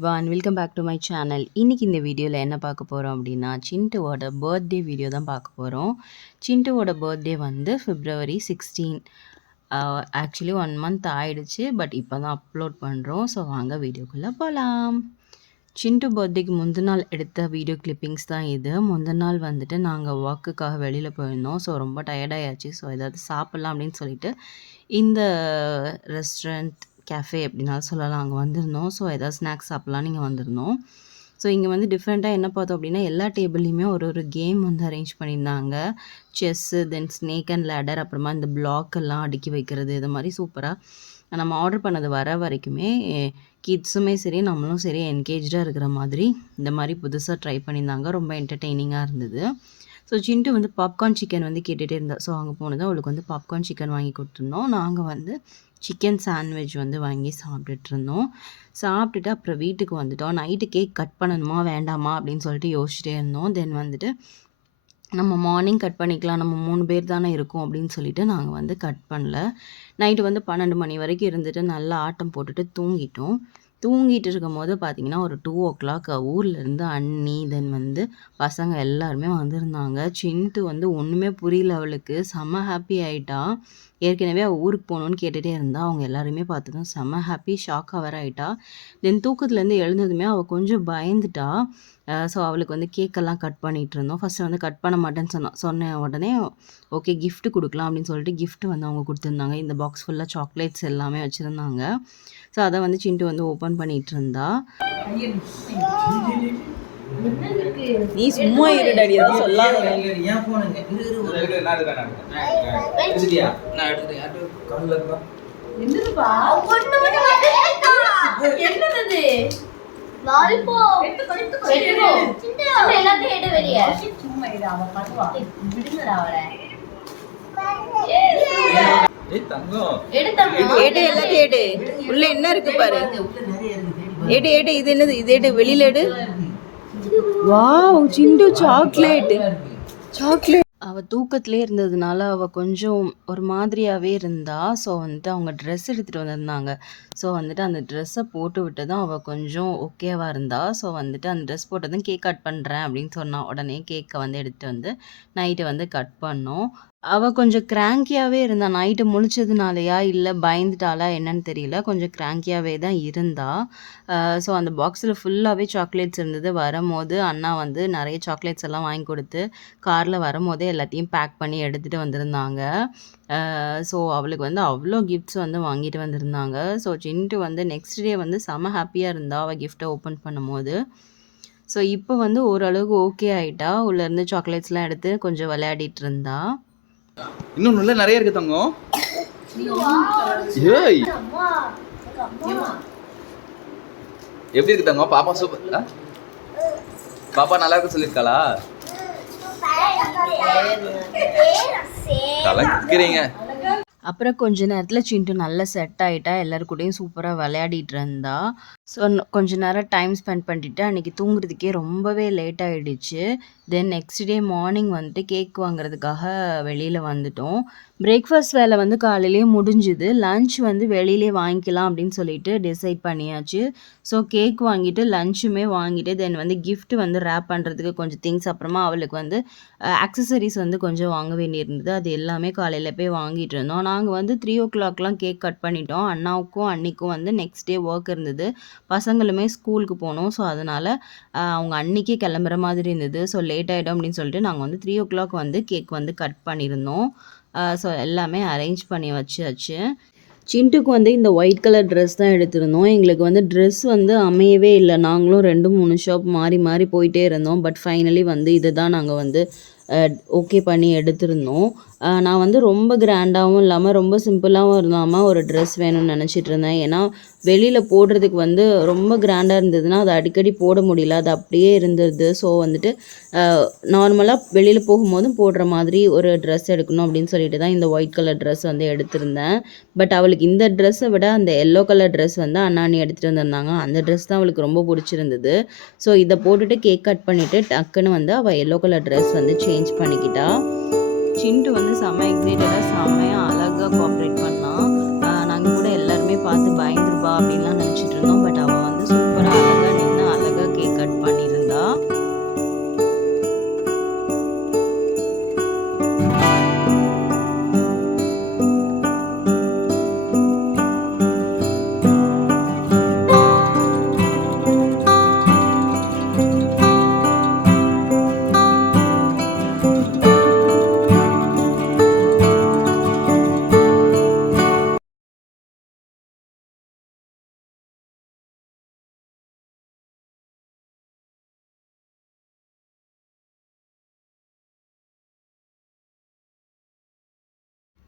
Everyone welcome back to my channel. இன்றைக்கி இந்த வீடியோவில் என்ன பார்க்க போகிறோம் அப்படின்னா சிண்டுவோட பர்த்டே வீடியோ தான் பார்க்க போகிறோம். சிண்டுவோட பர்த்டே வந்து February 16. ஆக்சுவலி 1 month ஆயிடுச்சு, பட் இப்போ தான் அப்லோட் பண்ணுறோம். ஸோ வாங்க வீடியோக்குள்ளே போகலாம். சிண்டு பர்த்டேக்கு முந்தின நாள் எடுத்த வீடியோ கிளிப்பிங்ஸ் தான் இது. முந்தின நாள் வந்துட்டு நாங்கள் ஒர்க்குக்காக வெளியில் போயிருந்தோம். ஸோ ரொம்ப டயர்டாயாச்சு. ஸோ ஏதாவது சாப்பிட்லாம் அப்படின்னு சொல்லிட்டு இந்த ரெஸ்டாரண்ட் கேஃபே எப்படினாலும் சொல்லலாம் அங்கே வந்திருந்தோம். ஸோ ஏதாவது ஸ்நாக்ஸ் சாப்பிட்லான்னு இங்கே வந்திருந்தோம். ஸோ இங்கே வந்து டிஃப்ரெண்ட்டாக என்ன பார்த்தோம் அப்படின்னா எல்லா டேபிள்லையுமே ஒரு கேம் வந்து அரேஞ்ச் பண்ணியிருந்தாங்க. Chess, then snake and ladder, அப்புறமா இந்த பிளாக் எல்லாம் அடுக்கி வைக்கிறது, இது மாதிரி சூப்பராக நம்ம ஆர்டர் பண்ணது வர வரைக்குமே கிட்ஸுமே சரி நம்மளும் சரி என்கேஜாக இருக்கிற மாதிரி இந்த மாதிரி புதுசாக ட்ரை பண்ணியிருந்தாங்க. ரொம்ப என்டர்டெய்னிங்காக இருந்தது. ஸோ சிண்டு வந்து பாப்கார்ன் சிக்கன் வந்து கேட்டுகிட்டே இருந்தா. ஸோ அங்கே போனதும் அவளுக்கு வந்து பாப்கார்ன் சிக்கன் வாங்கி கொடுத்துருந்தோம். நாங்கள் வந்து சிக்கன் சாண்ட்விச் வந்து வாங்கி சாப்பிட்டுட்டு இருந்தோம். சாப்பிட்டுட்டு அப்புறம் வீட்டுக்கு வந்துட்டோம். நைட்டு கேக் கட் பண்ணணுமா வேண்டாமா அப்படின்னு சொல்லிட்டு யோசிச்சுட்டே இருந்தோம். தென் வந்துட்டு நம்ம மார்னிங் கட் பண்ணிக்கலாம், நம்ம 3 பேர் தானே இருக்கோம் அப்படின்னு சொல்லிட்டு நாங்கள் வந்து கட் பண்ணல. நைட்டு வந்து 12 மணி வரைக்கும் இருந்துட்டு நல்லா ஆட்டம் போட்டுட்டு தூங்கிட்டோம். தூங்கிட்டு இருக்கும்போது பார்த்தீங்கன்னா ஒரு 2 ஊர்லேருந்து அண்ணி, தென் வந்து பசங்க எல்லாருமே வந்திருந்தாங்க. சிண்டு வந்து ஒன்றுமே புரியல அவளுக்கு. செம்ம ஹாப்பி ஆகிட்டா. ஏற்கனவே அவள் ஊருக்கு போகணுன்னு கேட்டுகிட்டே இருந்தா. அவங்க எல்லாருமே பார்த்ததும் செம்ம ஹாப்பி, ஷாக்காக வர ஆகிட்டா. தென் தூக்கத்துலேருந்து எழுந்ததுமே அவள் கொஞ்சம் பயந்துட்டா. ஸோ அவளுக்கு வந்து கேக்கெல்லாம் கட் பண்ணிகிட்டு இருந்தோம். ஃபஸ்ட்டு வந்து கட் பண்ண மாட்டேன்னு சொன்ன உடனே ஓகே gift கொடுக்கலாம் அப்படின்னு சொல்லிட்டு gift வந்து அவங்க கொடுத்துருந்தாங்க. இந்த பாக்ஸ் ஃபுல்லாக சாக்லேட்ஸ் எல்லாமே வச்சுருந்தாங்க. ஸோ அதை வந்து சிண்டு வந்து ஓப்பன் பண்ணிகிட்டு இருந்தா. நீ சும்மா இரு டாடி, எதுவும் சொல்லாத. உள்ள என்ன இருக்கு பாரு. எடு இது என்னது? இது எடு, வெளியில எடு. வாவ் சிண்டு சாக்லேட். அவள் தூக்கத்திலே இருந்ததுனால அவள் கொஞ்சம் ஒரு மாதிரியாகவே இருந்தா. ஸோ வந்துட்டு அவங்க ட்ரெஸ் எடுத்துகிட்டு வந்திருந்தாங்க. ஸோ வந்துட்டு அந்த ட்ரெஸ்ஸை போட்டு விட்டு தான் அவள் கொஞ்சம் ஓகேவாக இருந்தா. ஸோ வந்துட்டு அந்த ட்ரெஸ் போட்டதும் கேக் கட் பண்ணுறேன் அப்படின்னு சொன்னான். உடனே கேக்கை வந்து எடுத்துகிட்டு வந்து நைட்டு வந்து கட் பண்ணோம். அவள் கொஞ்சம் கிராங்கியாகவே இருந்தா. நைட்டு முழிச்சதுனாலயா இல்லை பயந்துட்டாளா என்னன்னு தெரியல, கொஞ்சம் கிராங்கியாகவே தான் இருந்தா. ஸோ அந்த பாக்ஸில் ஃபுல்லாகவே சாக்லேட்ஸ் இருந்தது. வரும்போது அண்ணா வந்து நிறைய சாக்லேட்ஸ் எல்லாம் வாங்கி கொடுத்து காரில் வரும்போதே எல்லாத்தையும் பேக் பண்ணி எடுத்துகிட்டு வந்திருந்தாங்க. ஸோ அவளுக்கு வந்து அவ்வளோ கிஃப்ட்ஸ் வந்து வாங்கிட்டு வந்திருந்தாங்க. ஸோ சிண்டு வந்து நெக்ஸ்ட் டே வந்து செம ஹாப்பியாக இருந்தா அவள் கிஃப்ட்டை ஓப்பன் பண்ணும்போது. ஸோ இப்போ வந்து ஓரளவுக்கு ஓகே ஆகிட்டா. உள்ளேருந்து சாக்லேட்ஸ்லாம் எடுத்து கொஞ்சம் விளையாடிட்டு இருந்தா. இன்னும் நல்ல நிறைய இருக்கு தங்கம். ஏய் எப்படி இருக்கு தங்கம்? பாப்பா சூப்பர். பாப்பா நல்லா இருக்கு சொல்லிருக்காளா? கலக்கிறீங்க. அப்புறம் கொஞ்ச நேரத்தில் சிண்டு நல்லா செட் ஆகிட்டா. எல்லாருக்கூடையும் சூப்பராக விளையாடிட்டு இருந்தா. ஸோ கொஞ்ச நேரம் டைம் ஸ்பெண்ட் பண்ணிட்டு அன்றைக்கி தூங்குறதுக்கே ரொம்பவே லேட் ஆகிடுச்சு. தென் நெக்ஸ்ட் டே மார்னிங் வந்துட்டு கேக் வாங்குறதுக்காக வெளியில் வந்துட்டோம். பிரேக்ஃபாஸ்ட் வேலை வந்து காலையிலேயே முடிஞ்சுது. லன்ச் வந்து வெளியிலே வாங்கிக்கலாம் அப்படின்னு சொல்லிட்டு டிசைட் பண்ணியாச்சு. ஸோ கேக் வாங்கிட்டு லன்ச்சுமே வாங்கிட்டு தென் வந்து gift வந்து ரேப் பண்ணுறதுக்கு கொஞ்சம் திங்ஸ், அப்புறமா அவளுக்கு வந்து ஆக்சசரிஸ் வந்து கொஞ்சம் வாங்க வேண்டியிருந்தது. அது எல்லாமே காலையில் போய் வாங்கிட்டு இருந்தோம். நாங்கள் வந்து 3 கேக் கட் பண்ணிட்டோம். அண்ணாவுக்கும் அன்னிக்கும் வந்து நெக்ஸ்ட் டே ஒர்க் இருந்தது. பசங்களுமே ஸ்கூலுக்கு போனோம். ஸோ அதனால் அவங்க அன்னிக்கே கிளம்புற மாதிரி இருந்தது. ஸோ லேட் ஆகிடும் அப்படின்னு சொல்லிட்டு நாங்கள் வந்து 3 வந்து கேக் வந்து கட் பண்ணியிருந்தோம். ஸோ எல்லாமே அரேஞ்ச் பண்ணி வச்சாச்சு. சிண்டுக்கு வந்து இந்த ஒயிட் கலர் ட்ரெஸ் தான் எடுத்திருந்தோம். எங்களுக்கு வந்து ட்ரெஸ் வந்து அமையவே இல்லை. நாங்களும் 2-3 ஷாப் மாறி மாறி போயிட்டே இருந்தோம். பட் ஃபைனலி வந்து இதை தான் நாங்கள் வந்து ஓகே பண்ணி எடுத்திருந்தோம். நான் வந்து ரொம்ப கிராண்டாகவும் இல்லாமல் ரொம்ப சிம்பிளாகவும் இல்லாமல் ஒரு ட்ரெஸ் வேணும்னு நினச்சிட்டு இருந்தேன். ஏன்னா வெளியில் போடுறதுக்கு வந்து ரொம்ப கிராண்டாக இருந்ததுன்னா அதை அடிக்கடி போட முடியல, அது அப்படியே இருந்தது. ஸோ வந்துட்டு நார்மலாக வெளியில் போகும்போதும் போடுற மாதிரி ஒரு ட்ரெஸ் எடுக்கணும் அப்படின்னு சொல்லிட்டு தான் இந்த ஒயிட் கலர் ட்ரெஸ் வந்து எடுத்திருந்தேன். பட் அவளுக்கு இந்த ட்ரெஸ்ஸை விட அந்த எல்லோ கலர் ட்ரெஸ் வந்து அண்ணாணி எடுத்துகிட்டு வந்திருந்தாங்க. அந்த ட்ரெஸ் தான் அவளுக்கு ரொம்ப பிடிச்சிருந்தது. ஸோ இதை போட்டுட்டு கேக் கட் பண்ணிவிட்டு டக்குன்னு வந்து அவள் எல்லோ கலர் ட்ரெஸ் வந்து சேஞ்ச் பண்ணிக்கிட்டா. சிண்டு வந்து செம்ம எக்ஸைட்டடாக செம்மையாக அழகாக கோஆப்ரேட் பண்ணான். நாங்கள் கூட எல்லாருமே பார்த்து பயந்துருப்பா அப்படின்லாம் நினச்சிட்டு இருந்தோம். பட் அவள் வந்து சூப்பராக அழகாக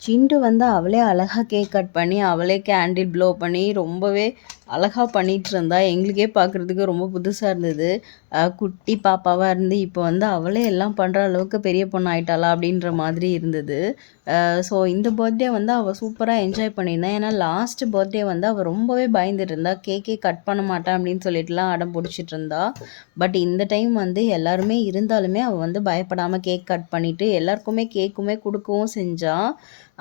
சிண்டு வந்து அவளே அழகா கேக் கட் பண்ணி, அவளே கேண்டில் ப்ளோ பண்ணி ரொம்பவே அழகா பண்ணிட்டுருந்தா. எங்களுக்கே பார்க்குறதுக்கு ரொம்ப புதுசா இருந்தது. குட்டி பாப்பாவா இருந்து இப்போ வந்து அவளே எல்லாம் பண்ற அளவுக்கு பெரிய பொண்ணு ஆயிட்டாளா? அப்படின்ற மாதிரி இருந்தது. ஸோ இந்த பர்த்டே வந்து அவ சூப்பரா என்ஜாய் பண்ணியிருந்தா. ஏன்னா லாஸ்ட் பர்த்டே வந்து அவ ரொம்பவே பயந்துட்டு இருந்தா. கேக்கே கட் பண்ண மாட்டேன் அப்படின்னு சொல்லிட்டுலாம் அடம் புடிச்சிட்டு இருந்தா. பட் இந்த டைம் வந்து எல்லாருமே இருந்தாலுமே அவ வந்து பயப்படாம கேக் கட் பண்ணிட்டு எல்லாருக்குமே கேக்குமே குடுக்கவும் செஞ்சா.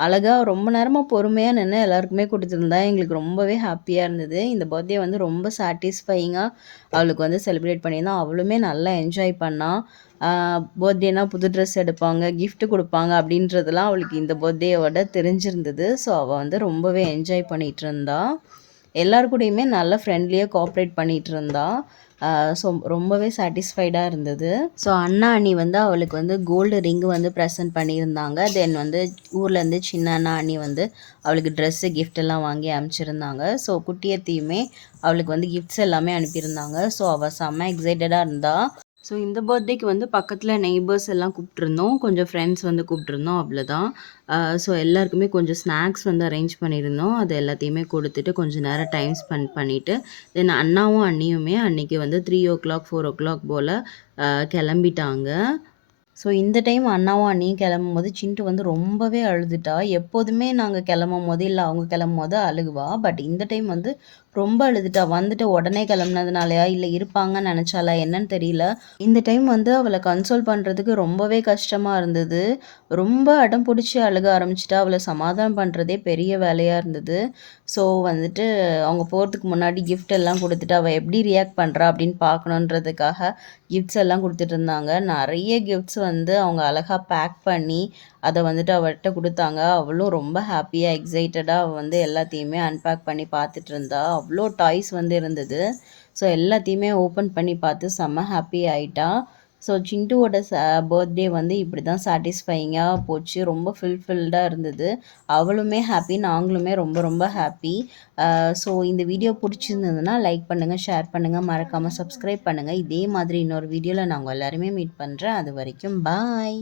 அழகா ரொம்ப நேரமா பொறுமையா நின்னு எல்லாருக்குமே குடுத்துருந்தா. எங்களுக்கு ரொம்பவே ஹாப்பியா இருந்தது. இந்த பர்த்டே வந்து ரொம்ப சாட்டிஸ்ஃபையிங்கா அவளுக்கு வந்து செலிப்ரேட் பண்ணியிருந்தோம். அவளுமே நல்லா என்ஜாய் பண்ணா. ஆ பர்த்டேனா புது ட்ரெஸ் எடுப்பாங்க, கிஃப்ட் குடுப்பாங்க அப்படின்றதெல்லாம் அவளுக்கு இந்த பர்த்டேயோட தெரிஞ்சிருந்தது. ஸோ அவ வந்து ரொம்பவே என்ஜாய் பண்ணிட்டுருந்தா. எல்லார் கூடயுமே நல்லா ஃப்ரெண்ட்லியா கோஆப்ரேட் பண்ணிட்டுருந்தா. ஸோ ரொம்பவே சாட்டிஸ்ஃபைடா இருந்தது. ஸோ அண்ணா, அண்ணி வந்து அவளுக்கு வந்து கோல்டு ரிங் வந்து ப்ரெசென்ட் பண்ணியிருந்தாங்க. தென் வந்து ஊர்லேருந்து சின்ன அண்ணா, அண்ணி வந்து அவளுக்கு ட்ரெஸ்ஸு, கிஃப்ட் எல்லாம் வாங்கி அனுப்பிச்சிருந்தாங்க. ஸோ குட்டியத்தியுமே அவளுக்கு வந்து கிஃப்ட்ஸ் எல்லாமே அனுப்பியிருந்தாங்க. ஸோ அவ செம்ம எக்ஸைட்டடா இருந்தா. ஸோ இந்த பர்த்டேக்கு வந்து பக்கத்துல நெய்பர்ஸ் எல்லாம் கூப்பிட்டுருந்தோம். கொஞ்சம் ஃப்ரெண்ட்ஸ் வந்து கூப்பிட்டுருந்தோம் அவ்வளோதான். ஸோ எல்லாருக்குமே கொஞ்சம் ஸ்நாக்ஸ் வந்து அரேஞ்ச் பண்ணியிருந்தோம். அது எல்லாத்தையுமே கொடுத்துட்டு கொஞ்சம் நேரம் டைம் ஸ்பெண்ட் பண்ணிட்டு, தென் அண்ணாவும், அண்ணியுமே அன்னைக்கு வந்து 3:00 4:00 போல கிளம்பிட்டாங்க. ஸோ இந்த டைம் அண்ணாவும், அண்ணியும் கிளம்பும்போது சிண்டு வந்து ரொம்பவே அழுதுட்டா. எப்போதுமே நாங்க கிளம்பும்போது, இல்ல அவங்க கிளம்பும்போது அழுகுவா. பட் இந்த டைம் வந்து ரொம்ப அழுதுட்டா. வந்துட்டு உடனே கிளம்புனதுனாலயா, இல்ல இருப்பாங்கன்னு நெனச்சாளா என்னன்னு தெரியல. இந்த டைம் வந்து அவள கன்சோல் பண்றதுக்கு ரொம்பவே கஷ்டமா இருந்தது. ரொம்ப அடம் புடிச்சு அழுக ஆரம்பிச்சுட்டா. அவள சமாதானம் பண்றதே பெரிய வேலையா இருந்தது. ஸோ வந்துட்டு அவங்க போறதுக்கு முன்னாடி கிஃப்ட் எல்லாம் குடுத்துட்டு, அவ எப்படி ரியாக்ட் பண்றா அப்படின்னு பார்க்கணுன்றதுக்காக கிஃப்ட்ஸ் எல்லாம் குடுத்துட்டுருந்தாங்க. நெறைய கிஃப்ட்ஸ் வந்து அவங்க அழகா பேக் பண்ணி, அத வந்துட்டு அவள்ட்ட குடுத்தாங்க. அவளும் ரொம்ப ஹாப்பியா, எக்ஸைட்டடா அவ வந்து எல்லாத்தையுமே அன்பேக் பண்ணி பார்த்துட்டுருந்தா. அவ்ளோ டாய்ஸ் வந்து இருந்தது. ஸோ எல்லாத்தையுமே ஓப்பன் பண்ணி பார்த்து செம்ம ஹாப்பி ஆயிட்டா. ஸோ சிண்டுவோட பர்த்டே வந்து இப்படி தான் சாட்டிஸ்ஃபையிங்கா போச்சு. ரொம்ப ஃபுல்ஃபில்டா இருந்தது. அவளுமே ஹாப்பி, நாங்களுமே ரொம்ப ரொம்ப ஹாப்பி. ஸோ இந்த வீடியோ புடிச்சிருந்ததுன்னா லைக் பண்ணுங்க, ஷேர் பண்ணுங்க, மறக்காம சப்ஸ்கிரைப் பண்ணுங்க. இதே மாதிரி இன்னொரு வீடியோல நான் உங்க எல்லாரையுமே மீட் பண்றேன். அதுவரைக்கும் பாய்.